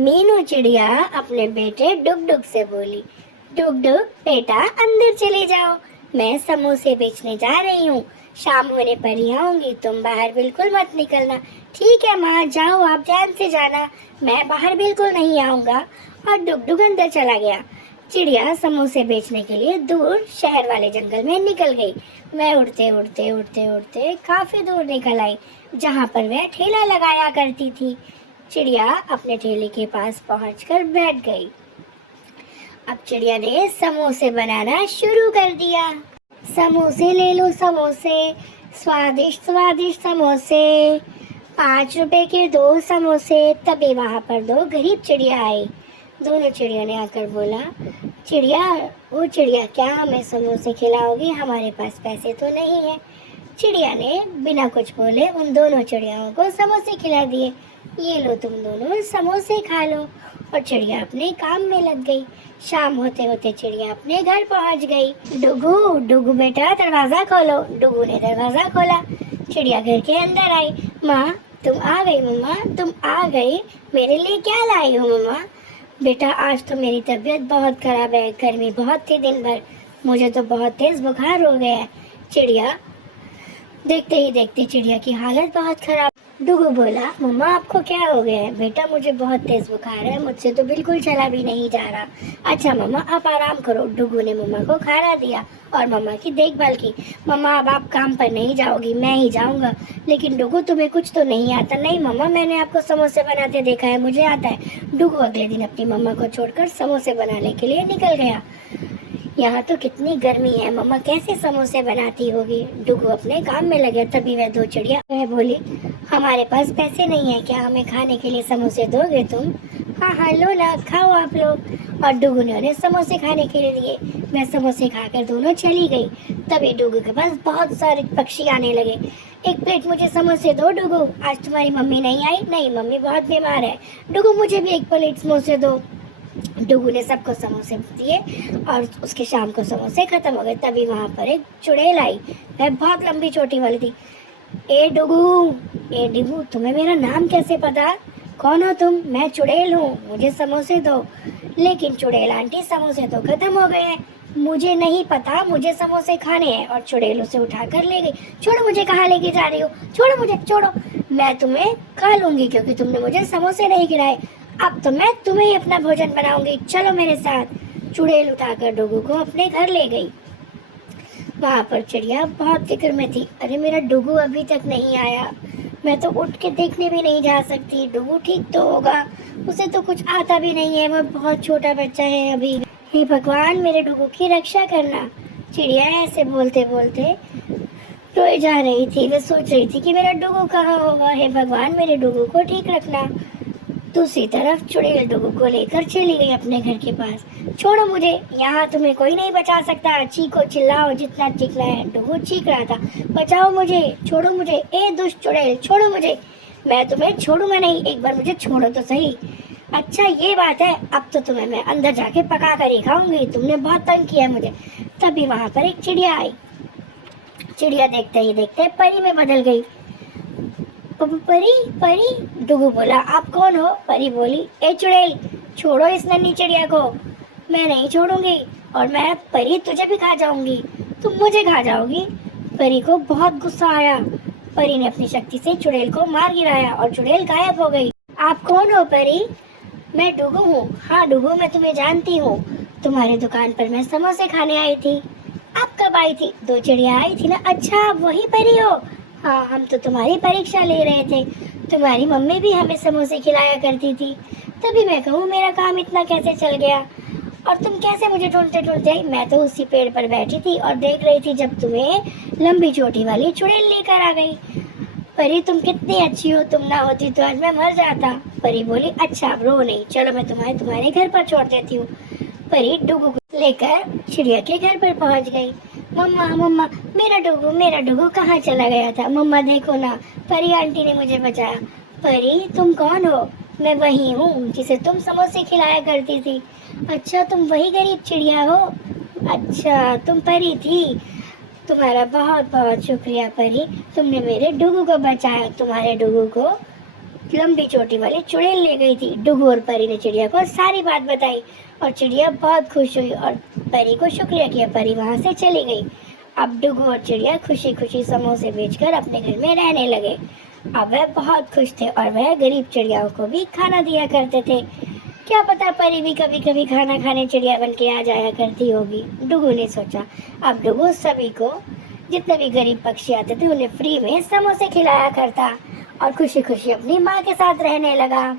मीनू चिड़िया अपने बेटे डुग डुग से बोली, डुग डुग बेटा अंदर चले जाओ, मैं समोसे बेचने जा रही हूँ। शाम होने पर ही आऊंगी, तुम बाहर बिल्कुल मत निकलना। ठीक है माँ, जाओ आप ध्यान से जाना, मैं बाहर बिल्कुल नहीं आऊंगा। और डुग डुग अंदर चला गया। चिड़िया समोसे बेचने के लिए दूर शहर वाले जंगल में निकल गई। वह उड़ते उड़ते उड़ते उड़ते काफी दूर निकल आई, जहाँ पर वह ठेला लगाया करती थी। चिड़िया अपने ठेले के पास पहुंचकर बैठ गई। अब चिड़िया ने समोसे बनाना शुरू कर दिया। समोसे ले लो समोसे, स्वादिष्ट स्वादिष्ट समोसे, 5 रुपए के 2 समोसे। तभी वहां पर 2 गरीब चिड़िया आई। दोनों चिड़िया ने आकर बोला, चिड़िया ओ चिड़िया, क्या हमें समोसे खिलाओगी? हमारे पास पैसे तो नहीं है। चिड़िया ने बिना कुछ बोले उन दोनों चिड़ियाओं को समोसे खिला दिए। ये लो तुम दोनों समोसे खा लो। और चिड़िया अपने काम में लग गई। शाम होते होते चिड़िया अपने घर पहुंच गई। डुगू डुगू बेटा दरवाजा खोलो। डुगू ने दरवाजा खोला। चिड़िया घर के अंदर आई। माँ तुम आ गई, मम्मा तुम आ गई, मेरे लिए क्या लाई हो मम्मा? बेटा आज तो मेरी तबीयत बहुत खराब है, गर्मी बहुत थी दिन भर, मुझे तो बहुत तेज बुखार हो गया है। चिड़िया देखते ही देखते चिड़िया की हालत बहुत खराब। डुगू बोला, मम्मा आपको क्या हो गया है? बेटा मुझे बहुत तेज बुखार है, मुझसे तो बिल्कुल चला भी नहीं जा रहा। अच्छा मम्मा आप आराम करो। डुगू ने मम्मा को खाना दिया और मम्मा की देखभाल की। मम्मा अब आप काम पर नहीं जाओगी, मैं ही जाऊंगा। लेकिन डुगू तुम्हें कुछ तो नहीं आता? नहीं मम्मा, मैंने आपको समोसे बनाते देखा है, मुझे आता है। डुगू अगले दिन अपनी मम्मा को छोड़कर समोसे बनाने के लिए निकल गया। यहाँ तो कितनी गर्मी है, मम्मा कैसे समोसे बनाती होगी? डुगू अपने काम में लगे। तभी वह 2 चिड़िया वह बोली, हमारे पास पैसे नहीं है, क्या हमें खाने के लिए समोसे दोगे तुम? हाँ हाँ लो ना, खाओ आप लोग। और डुगू ने उन्हें समोसे खाने के लिए दिए। वह समोसे खाकर दोनों चली गई। तभी डुगू के पास बहुत सारे पक्षी आने लगे। एक प्लेट मुझे समोसे दो डुगू, आज तुम्हारी मम्मी नहीं आई? नहीं मम्मी बहुत बीमार है। डुगू मुझे भी एक प्लेट समोसे दो। डुगू ने सबको समोसे दिए और उसके शाम को समोसे खत्म हो गए। तभी वहां पर एक चुड़ैल आई। वह बहुत लंबी चोटी वाली थी। ए डुगू तुम्हें मेरा नाम कैसे पता? कौन हो तुम? मैं चुड़ैल हूँ, मुझे समोसे दो। लेकिन चुड़ैल आंटी समोसे तो खत्म हो गए हैं। मुझे नहीं पता, मुझे समोसे खाने हैं। और चुड़ैल उसे उठा कर ले गई। छोड़ो, मुझे कहाँ लेके जा रही हो? छोड़ो मुझे, छोड़ो, मैं तुम्हें खा लूंगी क्योंकि तुमने मुझे समोसे नहीं खिलाए। अब तो मैं तुम्हें ही अपना भोजन बनाऊंगी, चलो मेरे साथ। चुड़ैल उठाकर डुगू को अपने घर ले गई। वहां पर चिड़िया बहुत फिक्र में थी। अरे मेरा डुगू अभी तक नहीं आया, मैं तो उठ के देखने भी नहीं जा सकती। डुगू ठीक तो होगा, उसे तो कुछ आता भी नहीं है, वह बहुत छोटा बच्चा है अभी। हे भगवान मेरे डुगू की रक्षा करना। चिड़िया ऐसे बोलते बोलते रोए जा रही थी। वह सोच रही थी कि मेरा डुगू कहाँ होगा। हे भगवान मेरे डुगू को ठीक रखना। दूसरी तरफ चुड़ैल डुगू को लेकर चली गई अपने घर के पास। छोड़ो मुझे, यहाँ तुम्हें कोई नहीं बचा सकता। चीखो चिल्लाओ जितना चीखना है। डुगू चीख रहा था, बचाओ मुझे, छोड़ो मुझे, ए दुष्ट चुड़ैल छोड़ो मुझे। मैं तुम्हें छोड़ूंगा नहीं, एक बार मुझे छोड़ो तो सही। अच्छा ये बात है, अब तो तुम्हें मैं अंदर जाके पका कर ही खाऊंगी, तुमने बहुत तंग किया मुझे। तभी वहां पर एक चिड़िया आई। चिड़िया देखते ही देखते परी में बदल गई। परी परी, डुगू बोला, आप कौन हो? परी बोली, ए चुड़ैल छोड़ो इस नन्ही चिड़िया को। मैं नहीं छोड़ूंगी, और मैं परी तुझे भी खा जाऊंगी। तुम मुझे खा जाओगी? परी को बहुत गुस्सा आया। परी ने अपनी शक्ति से चुड़ैल को मार गिराया और चुड़ैल गायब हो गई। आप कौन हो परी? मैं डुगू हूँ। हाँ डुगू, मैं तुम्हें जानती हूँ, तुम्हारी दुकान पर मैं समोसे खाने आई थी। आप कब आई थी? 2 चिड़िया आई थी ना। अच्छा आप वही परी हो? हाँ हम तो तुम्हारी परीक्षा ले रहे थे, तुम्हारी मम्मी भी हमें समोसे खिलाया करती थी। तभी मैं कहूँ मेरा काम इतना कैसे चल गया, और तुम कैसे मुझे ढूंढते ढूंढते आई? मैं तो उसी पेड़ पर बैठी थी और देख रही थी जब तुम्हें लंबी चोटी वाली चुड़ैल लेकर आ गई। परी तुम कितनी अच्छी हो, तुम ना होती तो आज मैं मर जाता। परी बोली, अच्छा अब रो नहीं, चलो मैं तुम्हारे घर पर छोड़ देती हूँ। परी डुगू को लेकर चिड़िया के घर पर पहुंच गई। मम्मा मम्मा, मेरा डुगू कहाँ चला गया था? मम्मा देखो ना, परी आंटी ने मुझे बचाया। परी तुम कौन हो? मैं वही हूँ जिसे तुम समोसे खिलाया करती थी। अच्छा तुम वही गरीब चिड़िया हो? अच्छा तुम परी थी, तुम्हारा बहुत बहुत शुक्रिया परी, तुमने मेरे डुगू को बचाया। तुम्हारे डुगू को लंबी चोटी वाली चुड़ैल ले गई थी। डुगू और परी ने चिड़िया को सारी बात बताई और चिड़िया बहुत खुश हुई और परी को शुक्रिया किया। परी वहां से चली गई। अब डुगू और चिड़िया खुशी खुशी समोसे बेचकर अपने घर में रहने लगे। अब वह बहुत खुश थे और वह गरीब चिड़ियाओं को भी खाना दिया करते थे। क्या पता परी भी कभी कभी खाना खाने चिड़िया बन के आ जाया करती होगी, डुगू ने सोचा। अब डुगू सभी को, जितने भी गरीब पक्षी आते थे, उन्हें फ्री में समोसे खिलाया करता और खुशी खुशी अपनी माँ के साथ रहने लगा।